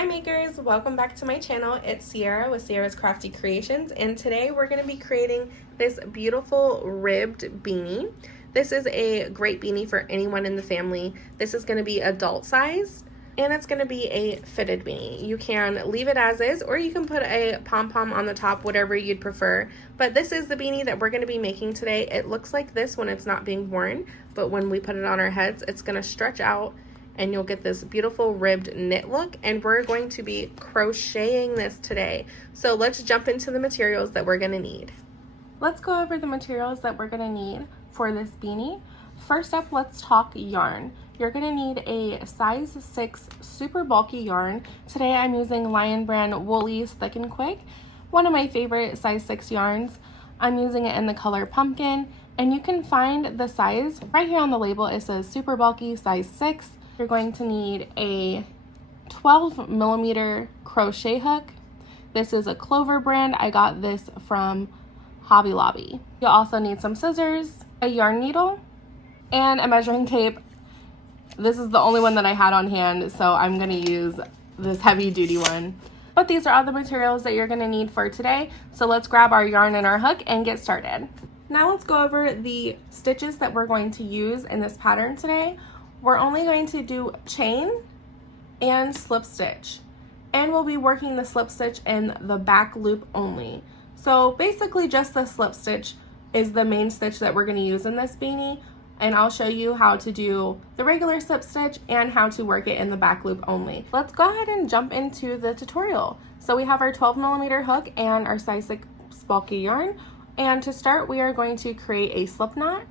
Hi makers, welcome back to my channel. It's Sierra with Sierra's Crafty Creations, and today we're going to be creating this beautiful ribbed beanie. This is a great beanie for anyone in the family. This is going to be adult size, and it's going to be a fitted beanie. You can leave it as is, or you can put a pom-pom on the top, whatever you'd prefer. But this is the beanie that we're going to be making today. It looks like this when it's not being worn, but when we put it on our heads, it's going to stretch out and you'll get this beautiful ribbed knit look, and we're going to be crocheting this today. So let's jump into the materials that we're going to need. Let's go over the materials that we're going to need for this beanie. First up, let's talk yarn. You're going to need a size 6 super bulky yarn. Today I'm using Lion Brand Woolies Thick and Quick, one of my favorite size 6 yarns. I'm using it in the color pumpkin, and you can find the size right here on the label. It says super bulky size 6. You're going to need a 12mm crochet hook. This is a Clover brand. I got this from Hobby Lobby. You'll also need some scissors, a yarn needle, and a measuring tape. This is the only one that I had on hand, so I'm going to use this heavy duty one. But these are all the materials that you're going to need for today. So let's grab our yarn and our hook and get started. Now let's go over the stitches that we're going to use in this pattern today. We're only going to do chain and slip stitch, and we'll be working the slip stitch in the back loop only. So basically just the slip stitch is the main stitch that we're going to use in this beanie, and I'll show you how to do the regular slip stitch and how to work it in the back loop only. Let's go ahead and jump into the tutorial. So we have our 12mm hook and our size 6 bulky yarn, and to start we are going to create a slip knot.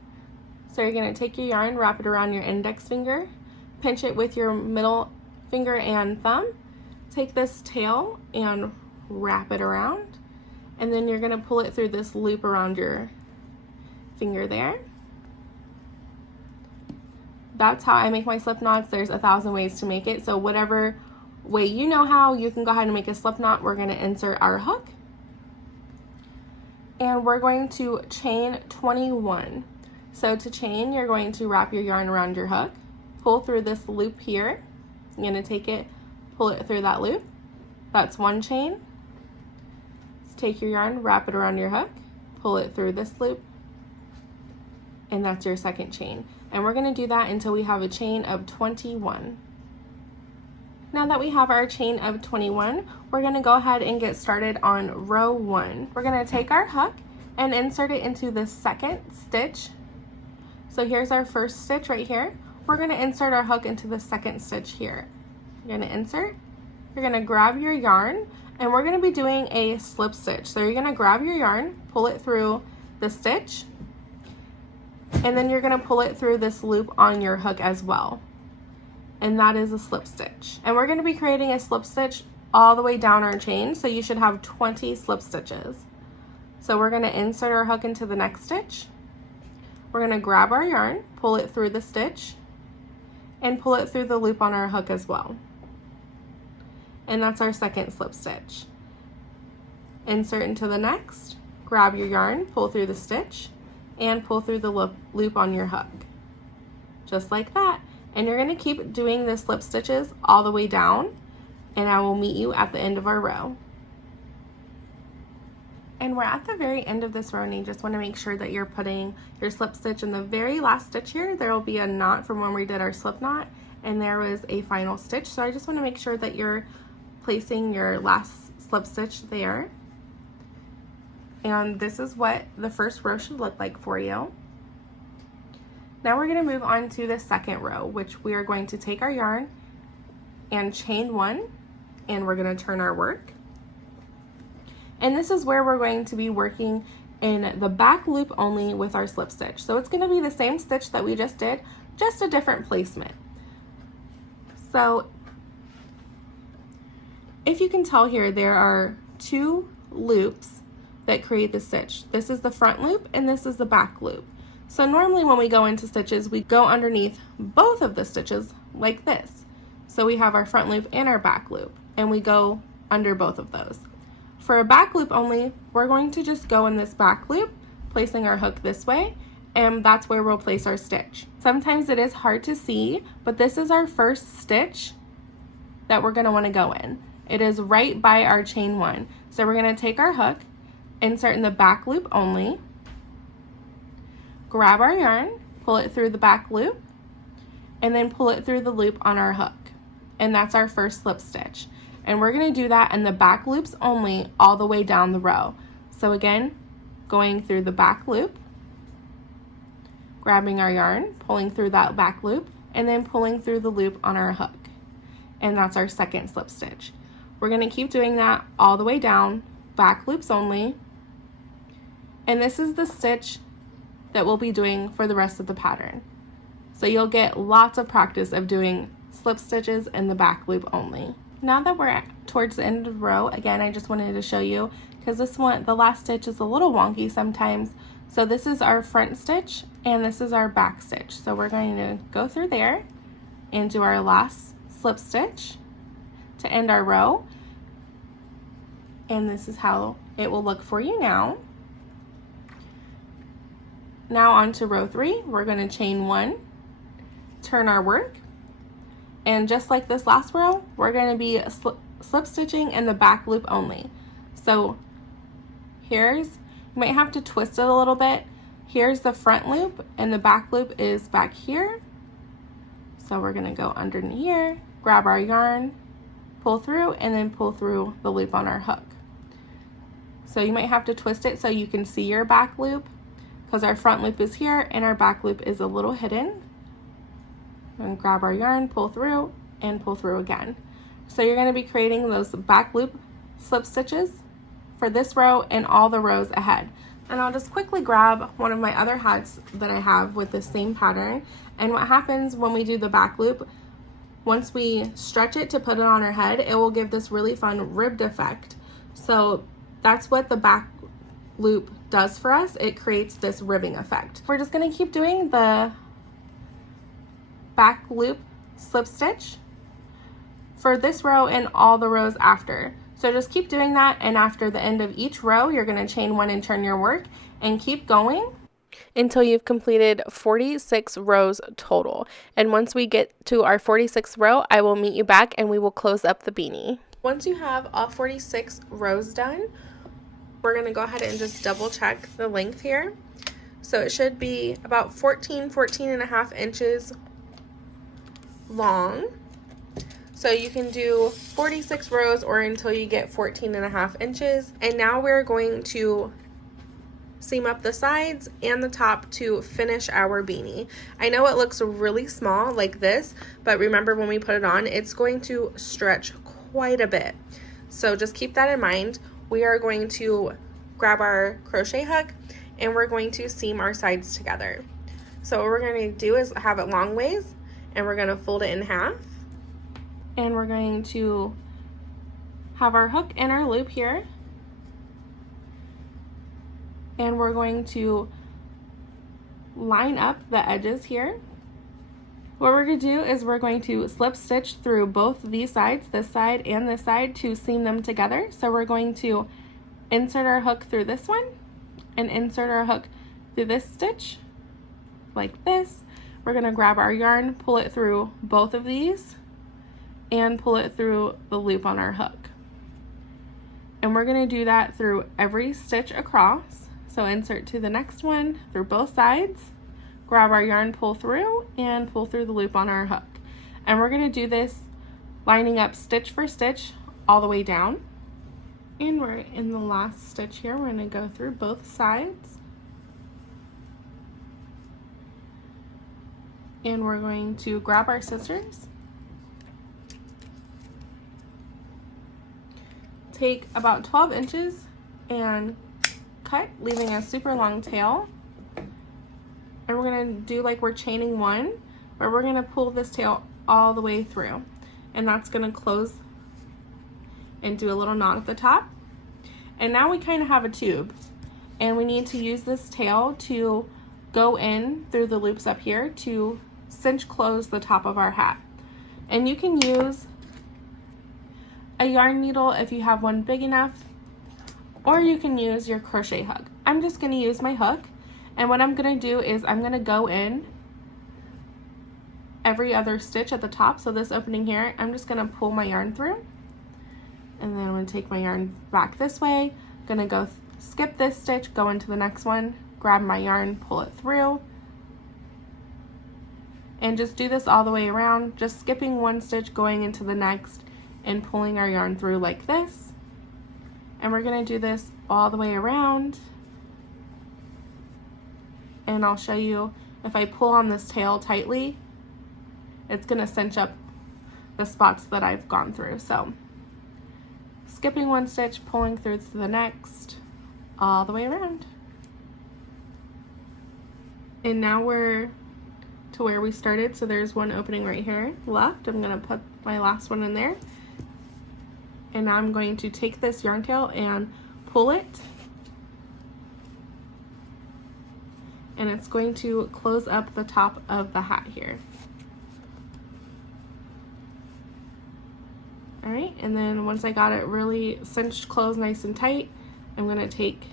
So you're going to take your yarn, wrap it around your index finger, pinch it with your middle finger and thumb, take this tail and wrap it around, and then you're going to pull it through this loop around your finger there. That's how I make my slip knots. There's 1,000 ways to make it, so whatever way you know how, you can go ahead and make a slip knot. We're going to insert our hook, and we're going to chain 21. So to chain, you're going to wrap your yarn around your hook, pull through this loop here. You're going to take it, pull it through that loop. That's one chain. So take your yarn, wrap it around your hook, pull it through this loop, and that's your second chain. And we're going to do that until we have a chain of 21. Now that we have our chain of 21, we're going to go ahead and get started on row 1. We're going to take our hook and insert it into the second stitch. So here's our first stitch right here. We're going to insert our hook into the second stitch here. You're going to insert, you're going to grab your yarn, and we're going to be doing a slip stitch. So you're going to grab your yarn, pull it through the stitch, and then you're going to pull it through this loop on your hook as well. And that is a slip stitch. And we're going to be creating a slip stitch all the way down our chain, so you should have 20 slip stitches. So we're going to insert our hook into the next stitch. We're going to grab our yarn, pull it through the stitch, and pull it through the loop on our hook as well. And that's our second slip stitch. Insert into the next, grab your yarn, pull through the stitch, and pull through the loop on your hook. Just like that. And you're going to keep doing the slip stitches all the way down, and I will meet you at the end of our row. And we're at the very end of this row, and you just want to make sure that you're putting your slip stitch in the very last stitch here. There will be a knot from when we did our slip knot, and there was a final stitch. So I just want to make sure that you're placing your last slip stitch there. And this is what the first row should look like for you. Now we're going to move on to the second row, which we are going to take our yarn and chain 1, and we're going to turn our work. And this is where we're going to be working in the back loop only with our slip stitch. So it's going to be the same stitch that we just did, just a different placement. So if you can tell here, there are 2 loops that create the stitch. This is the front loop and this is the back loop. So normally when we go into stitches, we go underneath both of the stitches like this. So we have our front loop and our back loop, and we go under both of those. For a back loop only, we're going to just go in this back loop, placing our hook this way, and that's where we'll place our stitch. Sometimes it is hard to see, but this is our first stitch that we're going to want to go in. It is right by our chain 1. So we're going to take our hook, insert in the back loop only, grab our yarn, pull it through the back loop, and then pull it through the loop on our hook. And that's our first slip stitch. And we're going to do that in the back loops only all the way down the row. So again, going through the back loop, grabbing our yarn, pulling through that back loop, and then pulling through the loop on our hook. And that's our second slip stitch. We're going to keep doing that all the way down, back loops only. And this is the stitch that we'll be doing for the rest of the pattern. So you'll get lots of practice of doing slip stitches in the back loop only. Now that we're towards the end of the row, again, I just wanted to show you, because this one, the last stitch is a little wonky sometimes. So this is our front stitch and this is our back stitch. So we're going to go through there and do our last slip stitch to end our row. And this is how it will look for you now. Now on to row 3, we're going to chain 1, turn our work, and just like this last row, we're going to be slip stitching in the back loop only. So you might have to twist it a little bit. Here's the front loop and the back loop is back here. So we're going to go under here, grab our yarn, pull through, and then pull through the loop on our hook. So you might have to twist it so you can see your back loop, because our front loop is here and our back loop is a little hidden. And grab our yarn, pull through, and pull through again. So you're going to be creating those back loop slip stitches for this row and all the rows ahead. And I'll just quickly grab one of my other hats that I have with the same pattern. And what happens when we do the back loop, once we stretch it to put it on our head, it will give this really fun ribbed effect. So that's what the back loop does for us. It creates this ribbing effect. We're just going to keep doing the back loop slip stitch for this row and all the rows after. So just keep doing that, and after the end of each row, you're going to chain 1 and turn your work and keep going until you've completed 46 rows total. And once we get to our 46th row, I will meet you back and we will close up the beanie. Once you have all 46 rows done, we're going to go ahead and just double check the length here. So it should be about 14 and a half inches long. So you can do 46 rows or until you get 14 and a half inches. And now we're going to seam up the sides and the top to finish our beanie. I know it looks really small like this, but remember when we put it on, it's going to stretch quite a bit. So just keep that in mind. We are going to grab our crochet hook and we're going to seam our sides together. So what we're going to do is have it long ways, and we're going to fold it in half. And we're going to have our hook in our loop here. And we're going to line up the edges here. What we're going to do is we're going to slip stitch through both these sides, this side and this side, to seam them together. So we're going to insert our hook through this one and insert our hook through this stitch like this. We're going to grab our yarn, pull it through both of these, and pull it through the loop on our hook. And we're going to do that through every stitch across. So insert to the next one through both sides, grab our yarn, pull through, and pull through the loop on our hook. And we're going to do this lining up stitch for stitch all the way down. And we're in the last stitch here. We're going to go through both sides. And we're going to grab our scissors, take about 12 inches and cut, leaving a super long tail. And we're going to do like we're chaining 1, where we're going to pull this tail all the way through, and that's going to close and do a little knot at the top. And now we kind of have a tube, and we need to use this tail to go in through the loops up here to cinch close the top of our hat. And you can use a yarn needle if you have one big enough, or you can use your crochet hook. I'm just going to use my hook, and what I'm going to do is I'm going to go in every other stitch at the top. So this opening here, I'm just gonna pull my yarn through, and then I'm gonna take my yarn back this way, gonna go skip this stitch, go into the next one, grab my yarn, pull it through, and just do this all the way around, just skipping one stitch, going into the next, and pulling our yarn through like this. And we're gonna do this all the way around, and I'll show you, if I pull on this tail tightly, it's gonna cinch up the spots that I've gone through. So skipping one stitch, pulling through to the next, all the way around. And now we're to where we started, so there's one opening right here left. I'm gonna put my last one in there, and now I'm going to take this yarn tail and pull it, and it's going to close up the top of the hat here. All right, and then once I got it really cinched closed nice and tight, I'm gonna take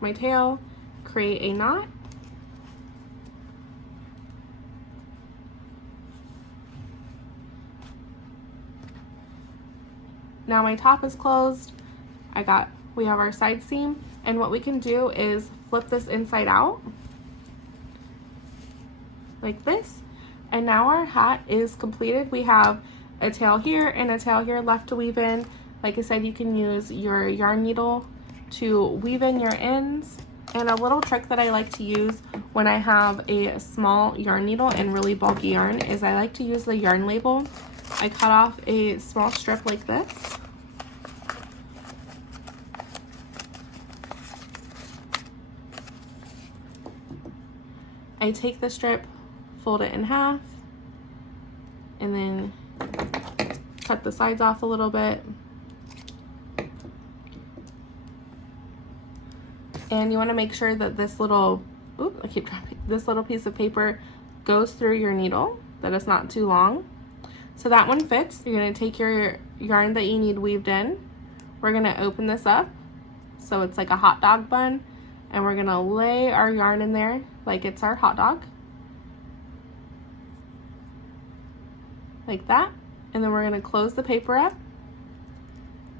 my tail, create a knot, now my top is closed. We have our side seam, and what we can do is flip this inside out like this, and now our hat is completed. We have a tail here and a tail here left to weave in. Like I said, you can use your yarn needle to weave in your ends. And a little trick that I like to use when I have a small yarn needle and really bulky yarn is I like to use the yarn label. I cut off a small strip like this. I take the strip, fold it in half, and then cut the sides off a little bit. And you want to make sure that this little, this little piece of paper goes through your needle, that it's not too long. So that one fits. You're going to take your yarn that you need weaved in. We're going to open this up so it's like a hot dog bun, and we're going to lay our yarn in there like it's our hot dog, like that. And then we're going to close the paper up,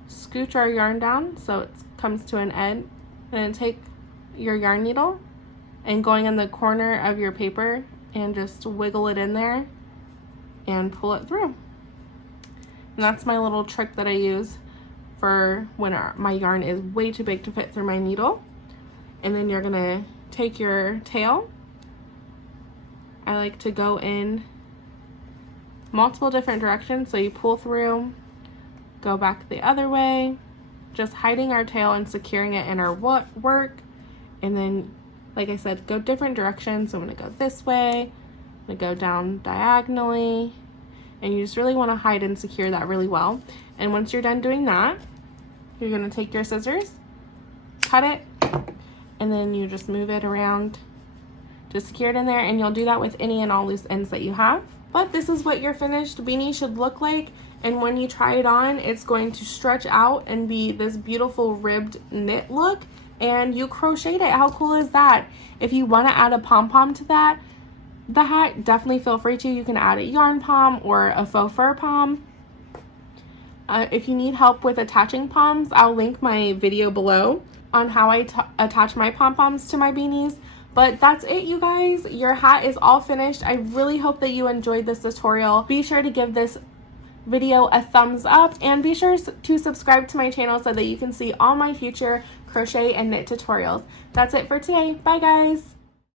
scooch our yarn down so it comes to an end, and then take your yarn needle and going in the corner of your paper and just wiggle it in there and pull it through. And that's my little trick that I use for when my yarn is way too big to fit through my needle. And then you're gonna take your tail. I like to go in multiple different directions, so you pull through, go back the other way, just hiding our tail and securing it in our work. And then, like I said, go different directions. So I'm gonna go this way, I'm gonna go down diagonally, and you just really wanna hide and secure that really well. And once you're done doing that, you're gonna take your scissors, cut it, and then you just move it around to secure it in there, and you'll do that with any and all loose ends that you have. But this is what your finished beanie should look like, and when you try it on, it's going to stretch out and be this beautiful ribbed knit look, and you crocheted it. How cool is that? If you want to add a pom-pom to the hat, definitely feel free to. You can add a yarn pom or a faux fur pom. If you need help with attaching poms, I'll link my video below on how I attach my pom-poms to my beanies. But that's it, you guys. Your hat is all finished. I really hope that you enjoyed this tutorial. Be sure to give this video a thumbs up, and be sure to subscribe to my channel so that you can see all my future crochet and knit tutorials. That's it for today. Bye, guys.